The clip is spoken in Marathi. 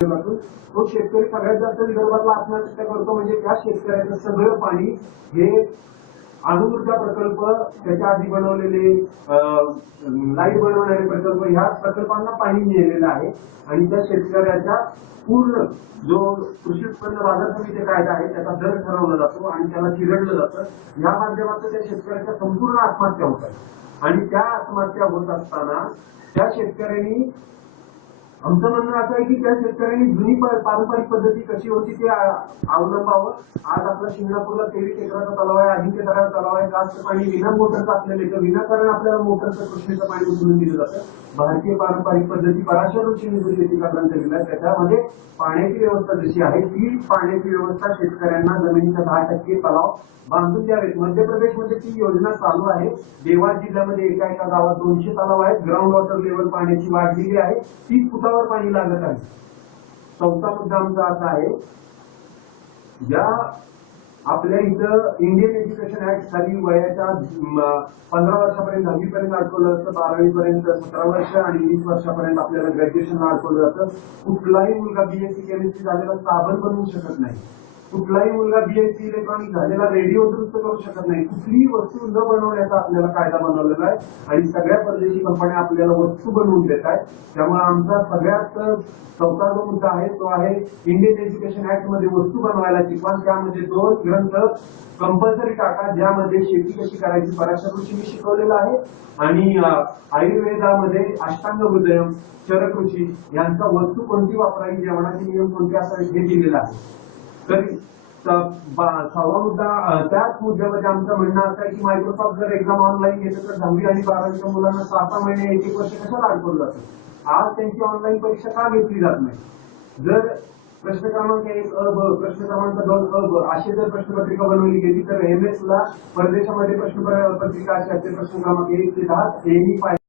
तो शेतकरी सगळ्यात जास्त विदर्भातला आत्महत्या करतो म्हणजे त्या शेतकऱ्याचं सगळं पाणी हे अणुऊर्जा प्रकल्प, त्याच्या आधी बनवलेले लाईट बनवणारे प्रकल्प, ह्या प्रकल्पांना पाणी मिळालेलं आहे आणि त्या शेतकऱ्याच्या पूर्ण जो कृषी उत्पन्न बाजार समिती कायदा आहे त्याचा दर ठरवला जातो आणि त्याला चिरडलं जातं. या माध्यमातून त्या शेतकऱ्याच्या संपूर्ण आत्महत्या होतात आणि त्या आत्महत्या होत असताना त्या शेतकऱ्यांनी, आमचं म्हणणं असं आहे की त्या शेतकऱ्यांनी जुनी पारंपरिक पद्धती कशी होती ते अवलंबावं. आज आपला शिंगणापूरला 23 एकराचा तलाव आहे, अजिंक्यतारा तलाव आहे, जास्त पाणी विना मोटरचं आपल्याला येतं, विनाकारण आपल्याला मोटरचं कृष्णेचं पाणी उचलून दिलं जातं. भारतीय पारंपरिक पद्धती पराशर ऋषींनी जो शेती करण्याचा दिला त्याच्यामध्ये पाण्याची व्यवस्था जशी आहे ती पाण्याची व्यवस्था शेतकऱ्यांना जमिनीच्या 10% तलाव बांधून द्यावेत. मध्य प्रदेशमध्ये ती योजना चालू आहे. देवास जिल्ह्यामध्ये एका गावात 200 तलाव आहेत. ग्राउंड वॉटर लेवल पाण्याची वाढलेली आहे, 30 फुटावर पाणी लागत आहे. चौथा मुद्दा आमचा असा आहे, ज्या आपल्या इथं इंडियन एज्युकेशन ऍक्ट खाली वयाच्या 15 वर्षापर्यंत 10वी पर्यंत अडकवलं जातं, 12वी पर्यंत 17 वर्ष आणि 20 वर्षापर्यंत आपल्याला ग्रॅज्युएशनला अडकवलं जातं. कुठलाही मुलगा बीएससी केमिस्ट्री झालेला साबण बनवू शकत नाही, कुठलाही मुलगा बीएससी इलेक्ट्रॉनिक झालेला रेडिओ दुरुस्त करू शकत नाही. कुठलीही वस्तू न बनवण्याचा आपल्याला कायदा बनवलेला आहे आणि सगळ्या परदेशी कंपन्या आपल्याला वस्तू बनवून देत आहेत. त्यामुळे आमचा सगळ्यात चौथा जो मुद्दा आहे तो आहे इंडियन एज्युकेशन ऍक्ट मध्ये वस्तू बनवायला शिकवा. त्यामध्ये 2 ग्रंथ कंपल्सरी टाका, ज्यामध्ये शेती कशी करायची पराशर ऋषींनी शिकवलेलं आहे आणि आयुर्वेदामध्ये अष्टांग हृदयम, चरक ऋषी यांचा वस्तू कोणती वापरावी, जेवणाचे नियम कोणते असावेत हे दिलेलं आहे. तरी 6वा मुद्दा, त्याच मुद्द्यामध्ये आमचं म्हणणं असं आहे की मायक्रोसॉफ्ट जर एक्झाम ऑनलाईन घेतलं तर 10वी आणि 12वीच्या मुलांना 6 महिने 1 वर्ष कशाला अडकवलं जातं. आज त्यांची ऑनलाईन परीक्षा का घेतली जात नाही. जर प्रश्न क्रमांक 1 अ ब, प्रश्न क्रमांक 2 अ ब अशी जर प्रश्नपत्रिका बनवली गेली तर एमएस ला परदेशामध्ये प्रश्नपत्रिका अशी असते, प्रश्न क्रमांक 1 ते 10